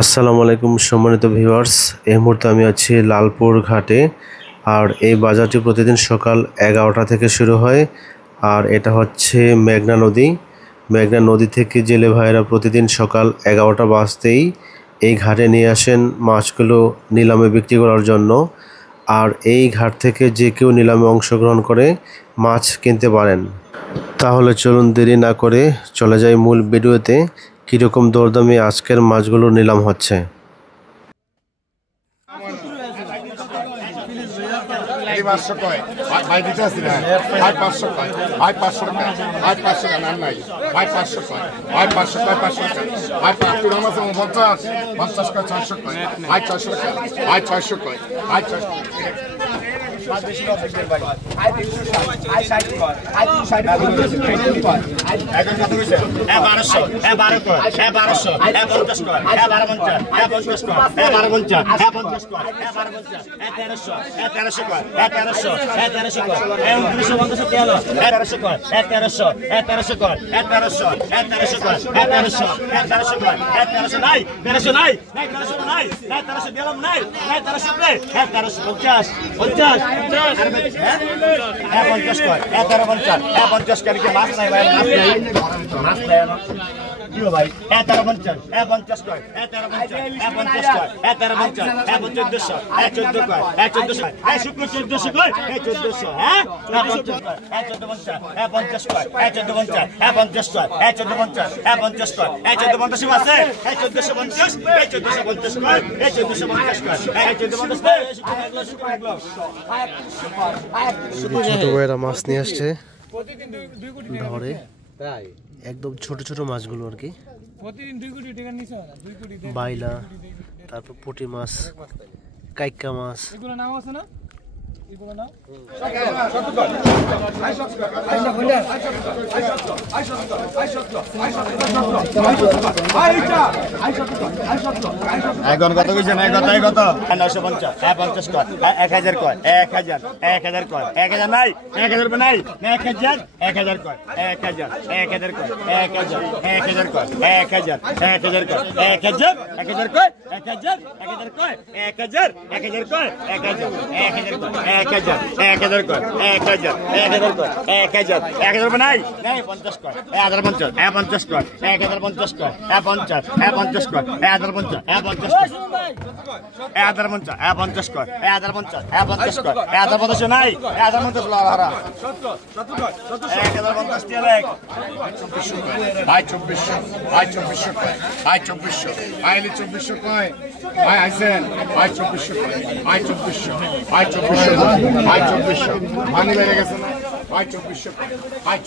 আসসালামু আলাইকুম সম্মানিত ভিউয়ার্স, এই মুহূর্তে আমি আছি লালপুর ঘাটে। আর এই বাজারটি প্রতিদিন সকাল 11টা থেকে শুরু হয়। আর এটা হচ্ছে মেঘনা নদী থেকে জেলে ভাইয়েরা প্রতিদিন সকাল 11টা বাজতেই এই ঘাটে নিয়ে আসেন মাছগুলো নিলামে বিক্রি করার জন্য। আর এই ঘাট থেকে যে কেউ নিলামে অংশগ্রহণ করে মাছ কিনতে পারেন। তাহলে চলুন দেরি না করে চলে যাই মূল ভিডিওতে, কীরকম দরদামে আজকের মাছগুলোর নিলাম হচ্ছে। ছোট ভাইয়েরা মাছ নিয়ে আসছে ধরে, একদম ছোট ছোট মাছগুলো আর কি, বাইলা, তারপর পুঁটি মাছ, কাইকা মাছ। এখন কত কইছেন? কত 950, 50 কর, 1000 কর, 1000 কর, 1000 নাই, 1000 রুপে নাই, 1000 কর, 1000 কর, 1000 কর, 1000 কর, 1000 কর, 1000 কর, 1000 কর, 1000 কর, 1000 রুপে নাই, 50 কর, 1050, 50 কর, 1050 কর, 50 কর, 1050, 50 কর, 50 কর, 1050 নাই, 1050 লাভারা 1050 টিয়া লাগ 2400 আইলি 2400 কয় ভাই আইছেন 2400 মানি বেড়ে গেছে না 2400 ভাই